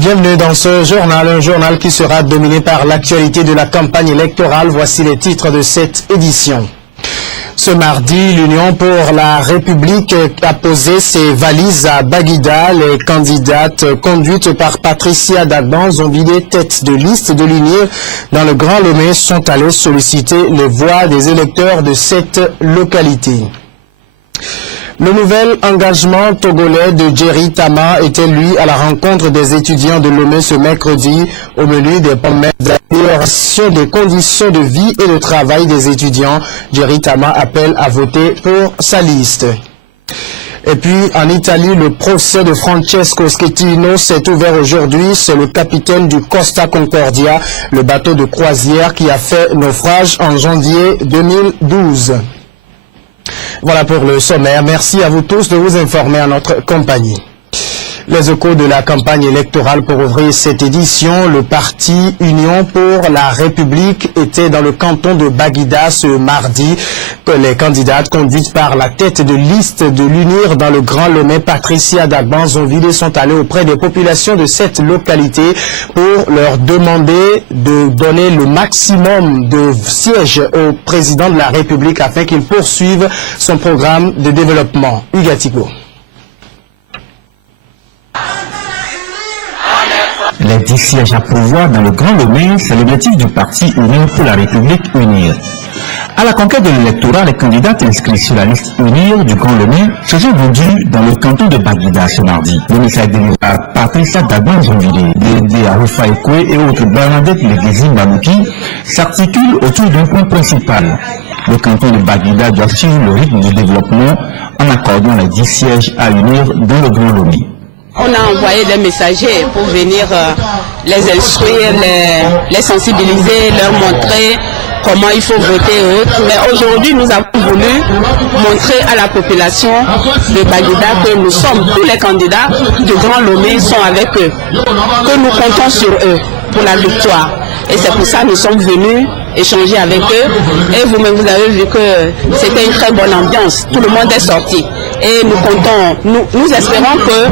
Bienvenue dans ce journal, un journal qui sera dominé par l'actualité de la campagne électorale. Voici les titres de cette édition. Ce mardi, l'Union pour la République a posé ses valises à Baguida. Les candidates conduites par Patricia Dagban ont vidé tête de liste de l'UNIR dans le Grand Lomé sont allées solliciter les voix des électeurs de cette localité. Le nouvel engagement togolais de Jerry Tama était lui à la rencontre des étudiants de Lomé ce mercredi au menu des promesses d'amélioration des conditions de vie et de travail des étudiants. Jerry Tama appelle à voter pour sa liste. Et puis, en Italie, le procès de Francesco Schettino s'est ouvert aujourd'hui. C'est le capitaine du Costa Concordia, le bateau de croisière qui a fait naufrage en janvier 2012. Voilà pour le sommaire. Merci à vous tous de vous informer en notre compagnie. Les échos de la campagne électorale pour ouvrir cette édition, le parti Union pour la République était dans le canton de Baguida ce mardi. Les candidates conduites par la tête de liste de l'UNIR dans le Grand Lomé, Patricia Dagban, sont allées auprès des populations de cette localité pour leur demander de donner le maximum de sièges au président de la République afin qu'il poursuive son programme de développement. Ugatigo. Les 10 sièges à pouvoir dans le Grand Lomé, c'est l'objectif du parti Union pour la République UNIR. À la conquête de l'électorat, les candidats inscrits sur la liste UNIR du Grand Lomé se sont rendus dans le canton de Baguida ce mardi. Le message délivré par Patricia Dagban Zonville, déléguée à Rufa Ekwe et autres Bernadette Legezi Mbamouki, s'articule autour d'un point principal. Le canton de Baguida doit suivre le rythme du développement en accordant les 10 sièges à UNIR dans le Grand Lomé. On a envoyé des messagers pour venir les instruire, les sensibiliser, leur montrer comment il faut voter et autres. Mais aujourd'hui, nous avons voulu montrer à la population de Baguida que nous sommes, tous les candidats du Grand Lomé sont avec eux, que nous comptons sur eux pour la victoire. Et c'est pour ça que nous sommes venus échanger avec eux. Et vous-même, vous avez vu que c'était une très bonne ambiance. Tout le monde est sorti. Et nous comptons, nous espérons que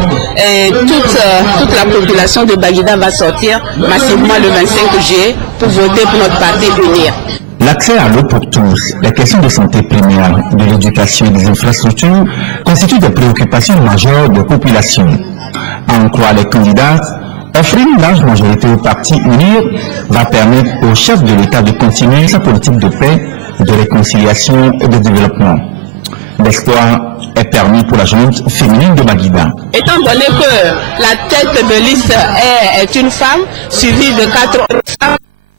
toute la population de Baguida va sortir massivement le 25 juillet pour voter pour notre parti UNIR. L'accès à l'eau pour tous, les questions de santé primaire, de l'éducation et des infrastructures constituent des préoccupations majeures des populations. À en croire les candidats, offrir une large majorité au parti UNIR va permettre au chef de l'État de continuer sa politique de paix, de réconciliation et de développement. L'espoir est permis pour la jeunesse féminine de Baguida. Étant donné que la tête de liste est une femme, suivie de 4 autres femmes,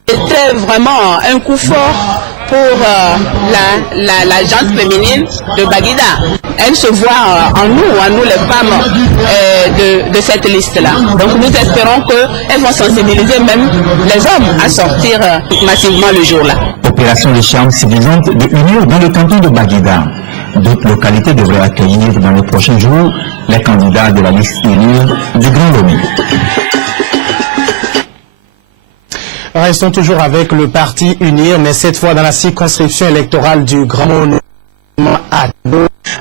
c'était vraiment un coup fort pour la gente féminine de Baguida. Elle se voit en nous les femmes de cette liste-là. Donc nous espérons qu'elles vont sensibiliser même les hommes à sortir massivement le jour-là. Opération de charme civilisante de UNIR dans le canton de Baguida. D'autres localités devraient accueillir dans les prochains jours les candidats de la liste UNIR du Grand Lomé. Restons toujours avec le parti UNIR, mais cette fois dans la circonscription électorale du Grand Lomé.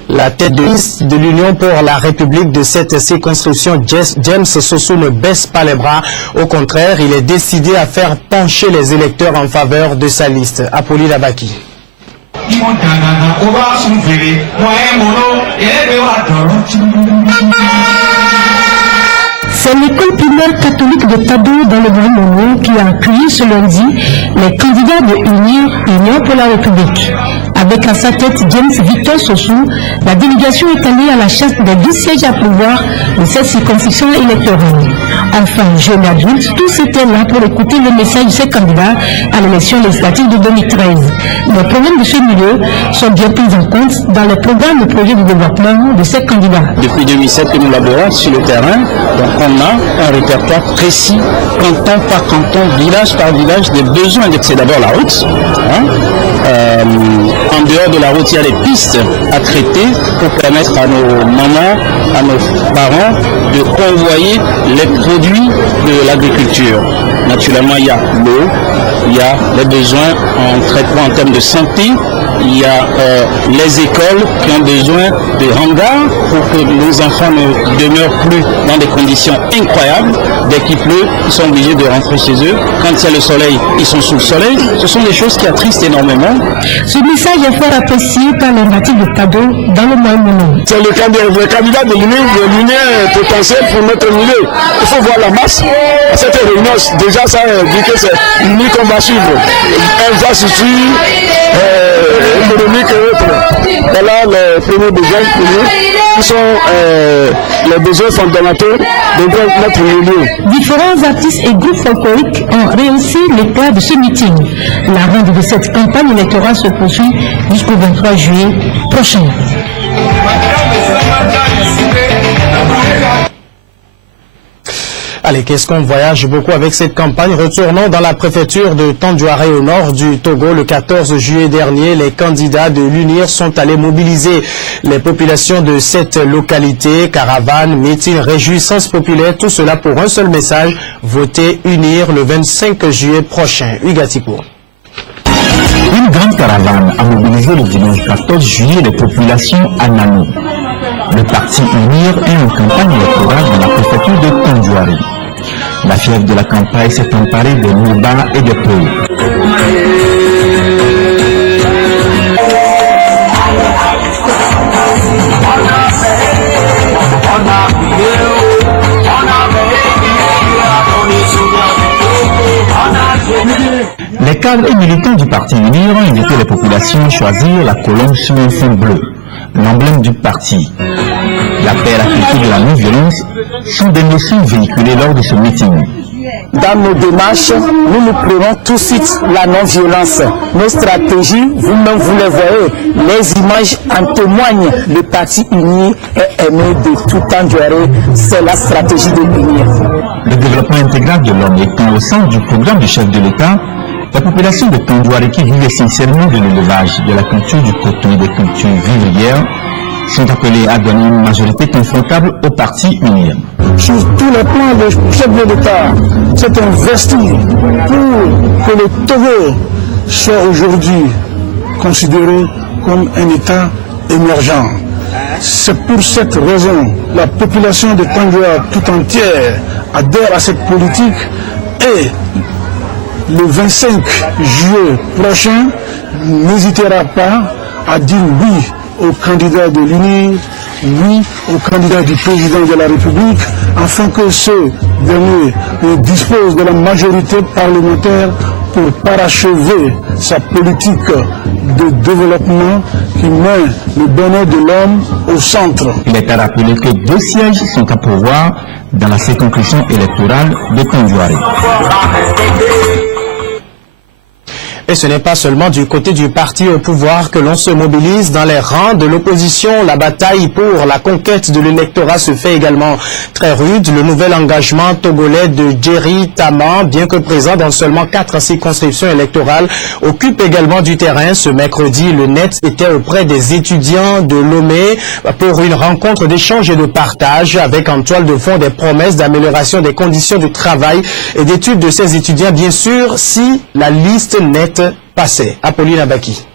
La tête de liste de l'Union pour la République de cette circonscription, James Soso, ne baisse pas les bras. Au contraire, il est décidé à faire pencher les électeurs en faveur de sa liste. Apolli Labaki. C'est l'école primaire catholique de Tado dans le Grand Lomé qui a accueilli ce lundi les candidats de Union pour la République. Avec à sa tête James Victor Sossou, la délégation est allée à la chasse des 10 sièges à pouvoir de cette circonscription électorale. Enfin, jeunes adultes, tous étaient là pour écouter le message de ces candidats à l'élection législative de 2013. Les problèmes de ce milieu sont bien pris en compte dans le programme de projet de développement de ces candidats. Depuis 2007 que nous laborons sur le terrain, donc on a un répertoire précis, canton par canton, village par village, des besoins. C'est d'abord la route. En dehors de la route, il y a des pistes à traiter pour permettre à nos mamans, à nos parents de convoyer les produits de l'agriculture. Naturellement, il y a l'eau, il y a les besoins en traitement en termes de santé, il y a les écoles qui ont besoin de hangars pour que nos enfants ne demeurent plus dans des conditions incroyables. Dès qu'il pleut, ils sont obligés de rentrer chez eux. Quand il y a le soleil, ils sont sous le soleil. Ce sont des choses qui attristent énormément. Ce message est fort apprécié par les natifs de Tado dans le Moyen-Mono. C'est le candidat de l'Union potentiel pour notre milieu. Il faut voir la masse. À cette réunion, déjà ça dit que c'est l'Union qu'on va suivre. Infrastructure, économique et autres. Voilà les premiers besoins pour nous. Qui sont les besoins fondamentaux de notre milieu. Différents artistes et groupes folkloriques ont réussi l'éclat de ce meeting. La ronde de cette campagne électorale se poursuit jusqu'au 23 juillet prochain. Allez, qu'est-ce qu'on voyage beaucoup avec cette campagne? Retournons dans la préfecture de Tandjouaré au nord du Togo. Le 14 juillet dernier, les candidats de l'UNIR sont allés mobiliser les populations de cette localité. Caravane, meeting, réjouissance populaire, tout cela pour un seul message, voter UNIR le 25 juillet prochain. Hugatiko. Une grande caravane a mobilisé le dimanche 14 juillet les populations à Nano. Le parti UNIR est en campagne électorale dans la préfecture de Tandjouaré. La fièvre de la campagne s'est emparée des Mouba et des pauvres. Les cadres et militants du parti UNIR ont invité les populations à choisir la colonne sur un fond bleu, l'emblème du parti. La paix et la culture de la non-violence sont des notions véhiculées lors de ce meeting. Dans nos démarches, nous prenons tout de suite la non-violence. Nos stratégies, vous-même vous les voyez, les images en témoignent. Le parti uni est aimé de tout Tandjouaré, c'est la stratégie de l'UNIR. Le développement intégral de l'homme étant au centre du programme du chef de l'État, la population de Tandjouaré qui vit essentiellement de l'élevage, de la culture du coton et des cultures vivrières, sont appelés à donner une majorité confortable au parti UNIR. Sur tous les plans, le chef de l'État s'est investi pour que le Togo soit aujourd'hui considéré comme un État émergent. C'est pour cette raison que la population de Tandjouaré tout entière adhère à cette politique et le 25 juillet prochain n'hésitera pas à dire oui au candidat de l'UNIR, oui au candidat du président de la République, afin que ce dernier dispose de la majorité parlementaire pour parachever sa politique de développement qui met le bonheur de l'homme au centre. Il est à rappeler que 2 sièges sont à pourvoir dans la circonscription électorale de Tandjouaré. Et ce n'est pas seulement du côté du parti au pouvoir que l'on se mobilise dans les rangs de l'opposition. La bataille pour la conquête de l'électorat se fait également très rude. Le nouvel engagement togolais de Jerry Tama, bien que présent dans seulement 4 circonscriptions électorales, occupe également du terrain. Ce mercredi, le NET était auprès des étudiants de Lomé pour une rencontre d'échange et de partage avec en toile de fond des promesses d'amélioration des conditions de travail et d'études de ces étudiants, bien sûr, si la liste NET passait. Apolline Abaki.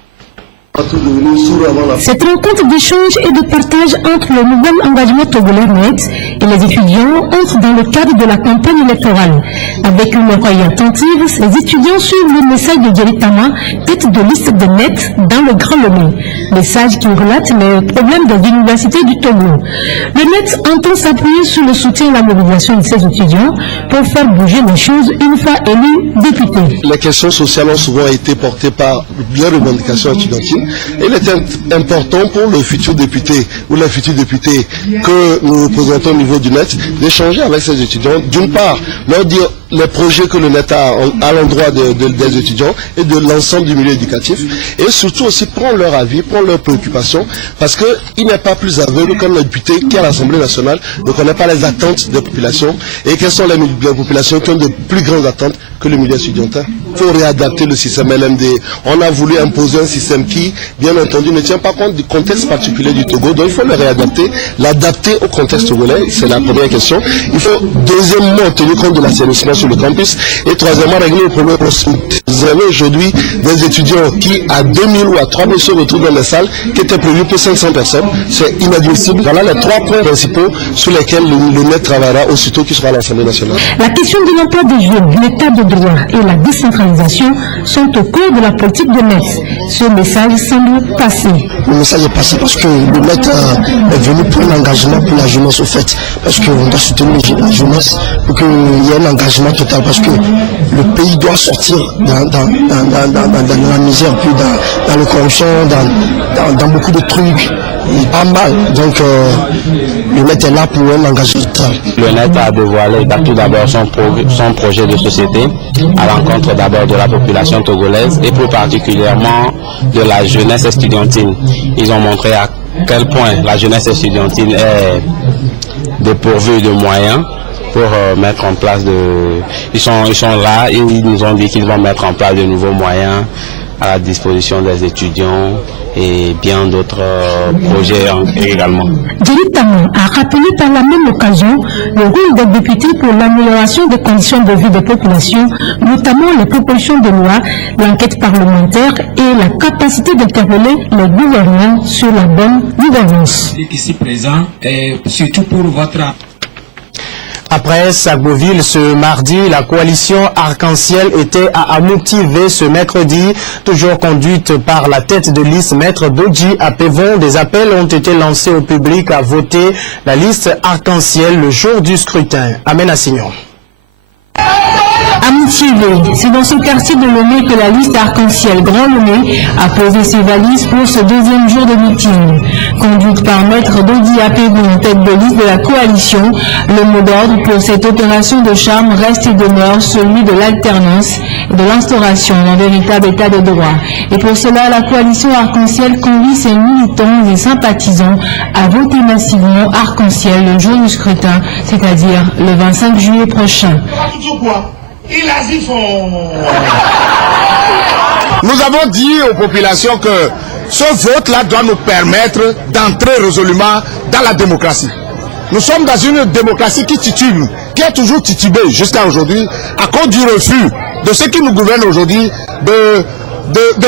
Cette rencontre d'échange et de partage entre le nouvel engagement togolais NET et les étudiants entre dans le cadre de la campagne électorale. Avec une oreille attentive, ces étudiants suivent le message de Jerry Tama, tête de liste de NET dans le Grand Lomé. Message qui relate les problèmes des universités du Togo. Le NET entend s'appuyer sur le soutien et la mobilisation de ces étudiants pour faire bouger les choses une fois élus députés. Les questions sociales ont souvent été portées par les revendications étudiantines. Il est important pour le futur député ou les futurs députés que nous représentons au niveau du NET d'échanger avec ces étudiants. D'une part, leur dire les projets que le NET a à l'endroit des étudiants et de l'ensemble du milieu éducatif, et surtout aussi prendre leur avis, prendre leurs préoccupations, parce qu'il n'est pas plus aveugle comme le député qui à l'Assemblée nationale ne connaît pas les attentes des populations, et quelles sont les populations qui ont de plus grandes attentes que le milieu étudiantin. Il faut réadapter le système LMD. On a voulu imposer un système qui bien entendu, ne tient pas compte du contexte particulier du Togo. Donc il faut le réadapter, l'adapter au contexte togolais. C'est la première question. Il faut deuxièmement tenir compte de l'assainissement sur le campus. Et troisièmement, régler le problème. Vous avez aujourd'hui des étudiants qui, à 2000 ou à 3000, se retrouvent dans les salles qui étaient prévues pour 500 personnes. C'est inadmissible. Voilà les trois points principaux sur lesquels le NET travaillera aussitôt qu'il sera à l'Assemblée nationale. La question de l'emploi des jeunes, l'état de droit et la décentralisation sont au cœur de la politique de NET. Ce message semble passer. Le message est passé parce que le NET est venu pour un engagement pour la jeunesse au fait. Parce qu'on doit soutenir la jeunesse pour qu'il y ait un engagement total. Parce que le pays doit sortir dans la misère, puis dans la corruption, dans beaucoup de trucs. Pas mal. Donc le NET est là pour un engagement total. Le NET a dévoilé tout d'abord son projet de société à l'encontre d'abord de la population togolaise et plus particulièrement de la jeunesse estudiantine. Ils ont montré à quel point la jeunesse estudiantine est dépourvue de moyens pour mettre en place Ils sont là et ils nous ont dit qu'ils vont mettre en place de nouveaux moyens à la disposition des étudiants et bien d'autres projets également. Jerry Tamon a rappelé par la même occasion le rôle des députés pour l'amélioration des conditions de vie des populations, notamment les propositions de loi, l'enquête parlementaire et la capacité d'interpeller les gouvernants sur la bonne gouvernance. Ici présent, et surtout pour votre... Après Sagboville, ce mardi, la coalition Arc-en-Ciel était à Amouti-V ce mercredi, toujours conduite par la tête de liste Maître Dodji à Pévon. Des appels ont été lancés au public à voter la liste Arc-en-Ciel le jour du scrutin. Amen Assignon. Amouti-V, c'est dans ce quartier de Lomé que la liste Arc-en-Ciel Grand Lomé a posé ses valises pour ce deuxième jour de meeting. Conduite par Maître Dodi Apégon, tête de liste de la coalition, le mot d'ordre pour cette opération de charme reste et demeure celui de l'alternance et de l'instauration d'un véritable état de droit. Et pour cela, la coalition Arc-en-Ciel convie ses militants et sympathisants à voter massivement Arc-en-Ciel le jour du scrutin, c'est-à-dire le 25 juillet prochain. Nous avons dit aux populations que ce vote-là doit nous permettre d'entrer résolument dans la démocratie. Nous sommes dans une démocratie qui titube, qui a toujours titubé jusqu'à aujourd'hui, à cause du refus de ceux qui nous gouvernent aujourd'hui de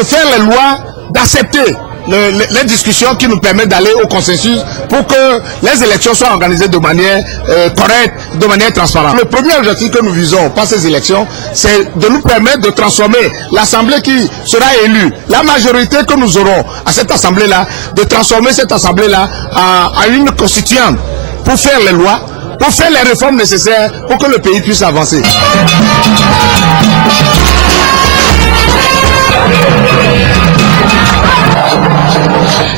faire les lois, d'accepter les discussions qui nous permettent d'aller au consensus pour que les élections soient organisées de manière correcte, de manière transparente. Le premier objectif que nous visons par ces élections, c'est de nous permettre de transformer l'Assemblée qui sera élue, la majorité que nous aurons à cette Assemblée-là, de transformer cette Assemblée-là en une constituante pour faire les lois, pour faire les réformes nécessaires pour que le pays puisse avancer.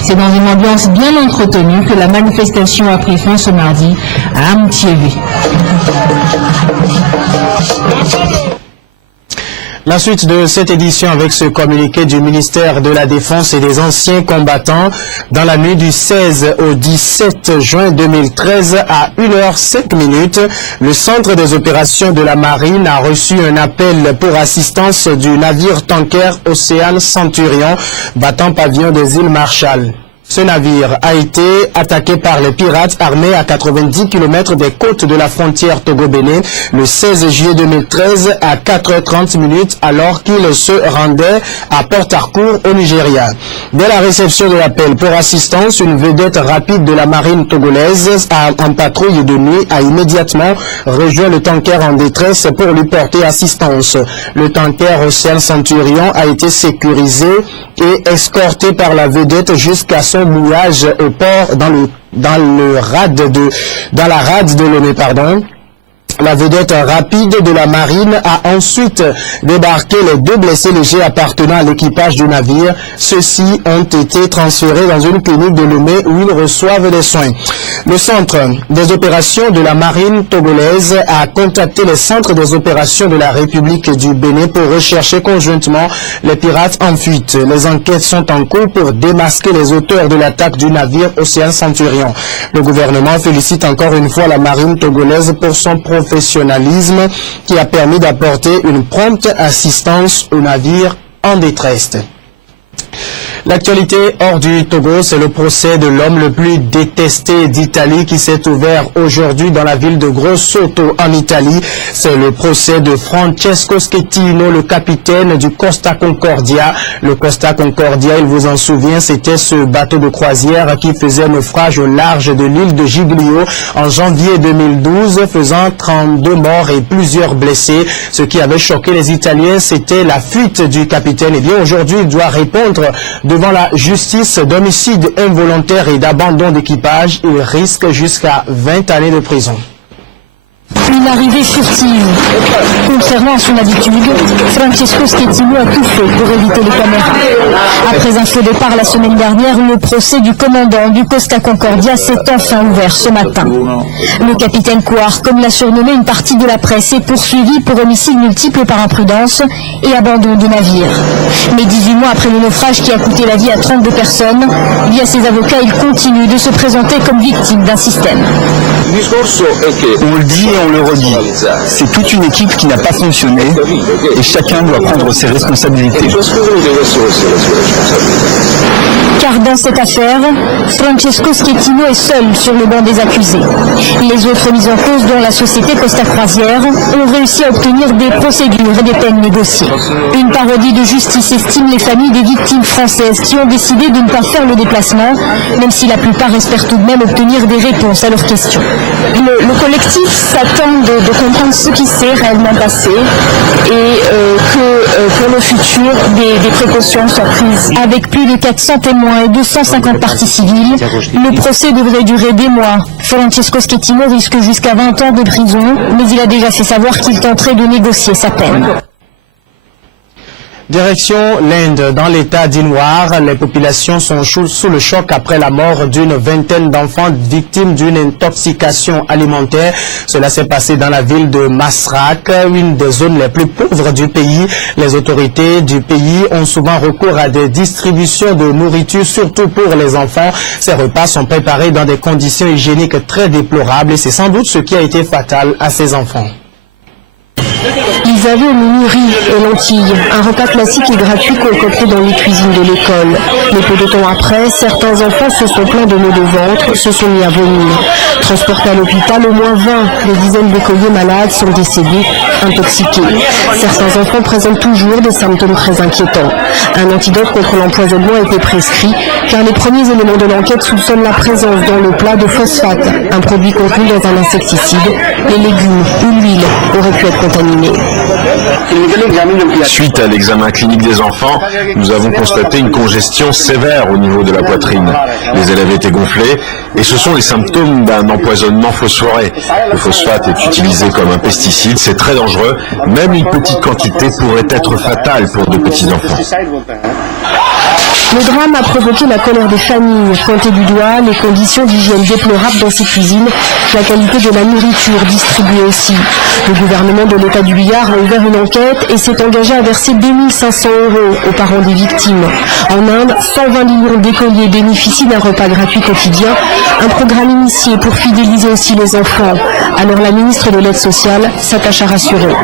C'est dans une ambiance bien entretenue que la manifestation a pris fin ce mardi à Amouti-V. La suite de cette édition avec ce communiqué du ministère de la Défense et des anciens combattants. Dans la nuit du 16 au 17 juin 2013 à 1h07, le centre des opérations de la marine a reçu un appel pour assistance du navire tanker Océan Centurion battant pavillon des îles Marshall. Ce navire a été attaqué par les pirates armés à 90 km des côtes de la frontière Togo-Bénin le 16 juillet 2013 à 4h30 alors qu'il se rendait à Port Harcourt au Nigeria. Dès la réception de l'appel pour assistance, une vedette rapide de la marine togolaise en patrouille de nuit a immédiatement rejoint le tanker en détresse pour lui porter assistance. Le tanker Océan Centurion a été sécurisé et escorté par la vedette jusqu'à son mouillage au port dans la rade de Lomé, pardon. La vedette rapide de la marine a ensuite débarqué les deux blessés légers appartenant à l'équipage du navire. Ceux-ci ont été transférés dans une clinique de Lomé où ils reçoivent des soins. Le centre des opérations de la marine togolaise a contacté les centres des opérations de la République du Bénin pour rechercher conjointement les pirates en fuite. Les enquêtes sont en cours pour démasquer les auteurs de l'attaque du navire Océan Centurion. Le gouvernement félicite encore une fois la marine togolaise pour son professionnalisme qui a permis d'apporter une prompte assistance aux navires en détresse. L'actualité hors du Togo, c'est le procès de l'homme le plus détesté d'Italie qui s'est ouvert aujourd'hui dans la ville de Grossoto en Italie. C'est le procès de Francesco Schettino, le capitaine du Costa Concordia. Le Costa Concordia, il vous en souvient, c'était ce bateau de croisière qui faisait naufrage au large de l'île de Giglio en janvier 2012, faisant 32 morts et plusieurs blessés. Ce qui avait choqué les Italiens, c'était la fuite du capitaine. Et bien aujourd'hui, il doit répondre devant la justice d'homicide involontaire et d'abandon d'équipage. Il risque jusqu'à 20 années de prison. Une arrivée furtive. Contrairement à son habitude, Francesco Schettino a tout fait pour éviter les caméras. Après un faux départ la semaine dernière, le procès du commandant du Costa Concordia s'est enfin ouvert ce matin. Le capitaine Couard, comme l'a surnommé une partie de la presse, est poursuivi pour homicide multiple par imprudence et abandon du navire. Mais 18 mois après le naufrage qui a coûté la vie à 32 personnes, via ses avocats, il continue de se présenter comme victime d'un système. On le dit et on le redit. C'est toute une équipe qui n'a pas fonctionné et chacun doit prendre ses responsabilités. Car dans cette affaire, Francesco Schettino est seul sur le banc des accusés. Les autres mis en cause, dont la société Costa Croisière, ont réussi à obtenir des procédures et des peines négociées. Une parodie de justice estime les familles des victimes françaises qui ont décidé de ne pas faire le déplacement, même si la plupart espèrent tout de même obtenir des réponses à leurs questions. Le collectif s'attend de comprendre ce qui s'est réellement passé et que pour le futur, des précautions soient prises. Avec plus de 400 témoins et 250 parties civiles, le procès devrait durer des mois. Francesco Schettino risque jusqu'à 20 ans de prison, mais il a déjà fait savoir qu'il tenterait de négocier sa peine. Direction l'Inde, dans l'état d'Inwar, les populations sont sous le choc après la mort d'une vingtaine d'enfants victimes d'une intoxication alimentaire. Cela s'est passé dans la ville de Masrak, une des zones les plus pauvres du pays. Les autorités du pays ont souvent recours à des distributions de nourriture, surtout pour les enfants. Ces repas sont préparés dans des conditions hygiéniques très déplorables et c'est sans doute ce qui a été fatal à ces enfants. Ils avaient au menu riz et lentilles, un repas classique et gratuit concocté dans les cuisines de l'école. Mais peu de temps après, certains enfants se sont plaints de maux de ventre, se sont mis à vomir. Transportés à l'hôpital, au moins 20 des dizaines d'écoliers malades sont décédés, intoxiqués. Certains enfants présentent toujours des symptômes très inquiétants. Un antidote contre l'empoisonnement a été prescrit, car les premiers éléments de l'enquête soupçonnent la présence dans le plat de phosphate, un produit contenu dans un insecticide. Les légumes ou l'huile auraient pu être contaminés. Suite à l'examen clinique des enfants, nous avons constaté une congestion sévère au niveau de la poitrine. Les élèves étaient gonflés et ce sont les symptômes d'un empoisonnement phosphoré. Le phosphate est utilisé comme un pesticide, c'est très dangereux. Même une petite quantité pourrait être fatale pour de petits enfants. Le drame a provoqué la colère des familles, pointé du doigt les conditions d'hygiène déplorables dans ces cuisines, la qualité de la nourriture distribuée aussi. Le gouvernement de l'État du Bihar a ouvert une enquête et s'est engagé à verser 2500 € aux parents des victimes. En Inde, 120 millions d'écoliers bénéficient d'un repas gratuit quotidien, un programme initié pour fidéliser aussi les enfants. Alors la ministre de l'Aide sociale s'attache à rassurer.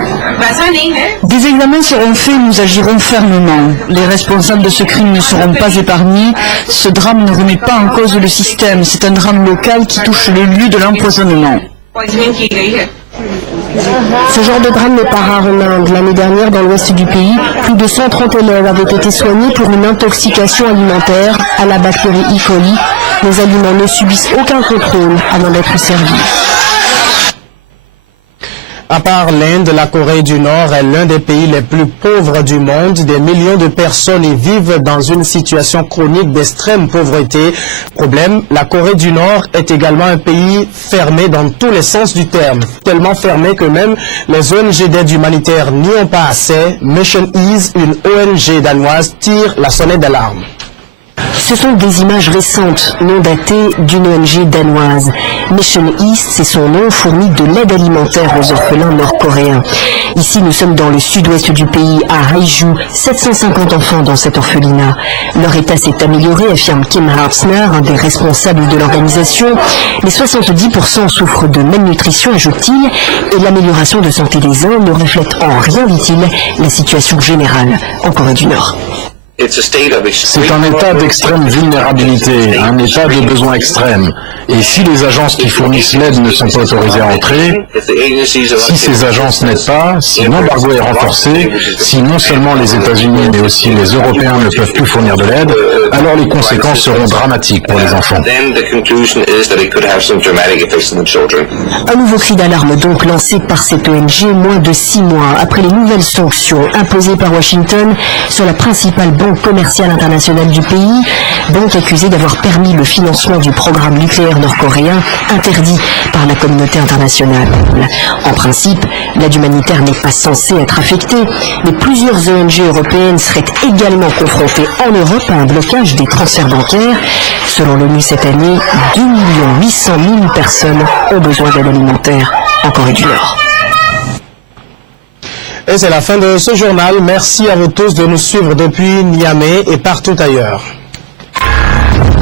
Des examens seront faits, nous agirons fermement. Les responsables de ce crime ne seront pas épargnés. Ce drame ne remet pas en cause le système. C'est un drame local qui touche le lieu de l'empoisonnement. Ce genre de drame n'est pas rare en Inde. L'année dernière, dans l'ouest du pays, plus de 130 élèves avaient été soignés pour une intoxication alimentaire à la bactérie E. coli. Les aliments ne subissent aucun contrôle avant d'être servis. À part l'Inde, la Corée du Nord est l'un des pays les plus pauvres du monde. Des millions de personnes y vivent dans une situation chronique d'extrême pauvreté. Problème, la Corée du Nord est également un pays fermé dans tous les sens du terme. Tellement fermé que même les ONG d'aide humanitaire n'y ont pas assez. Mission Ease, une ONG danoise, tire la sonnette d'alarme. Ce sont des images récentes, non datées, d'une ONG danoise. Mission East, c'est son nom, fournit de l'aide alimentaire aux orphelins nord-coréens. Ici, nous sommes dans le sud-ouest du pays, à Haeju, 750 enfants dans cet orphelinat. Leur état s'est amélioré, affirme Kim Hartzner, un des responsables de l'organisation. Les 70% souffrent de malnutrition, ajoute-t-il, et l'amélioration de santé des uns ne reflète en rien, dit-il, la situation générale en Corée du Nord. C'est un état d'extrême vulnérabilité, un état de besoin extrême. Et si les agences qui fournissent l'aide ne sont pas autorisées à entrer, si ces agences n'aident pas, si l'embargo est renforcé, si non seulement les États-Unis mais aussi les Européens ne peuvent plus fournir de l'aide, alors les conséquences seront dramatiques pour les enfants. Un nouveau cri d'alarme donc lancé par cette ONG moins de 6 mois après les nouvelles sanctions imposées par Washington sur la principale banque commerciale internationale du pays, banque accusée d'avoir permis le financement du programme nucléaire nord-coréen interdit par la communauté internationale. En principe, l'aide humanitaire n'est pas censée être affectée, mais plusieurs ONG européennes seraient également confrontées en Europe à un blocage des transferts bancaires. Selon l'ONU cette année, 2 800 000 personnes ont besoin d'aide alimentaire en Corée du Nord. Et c'est la fin de ce journal. Merci à vous tous de nous suivre depuis Niamey et partout ailleurs.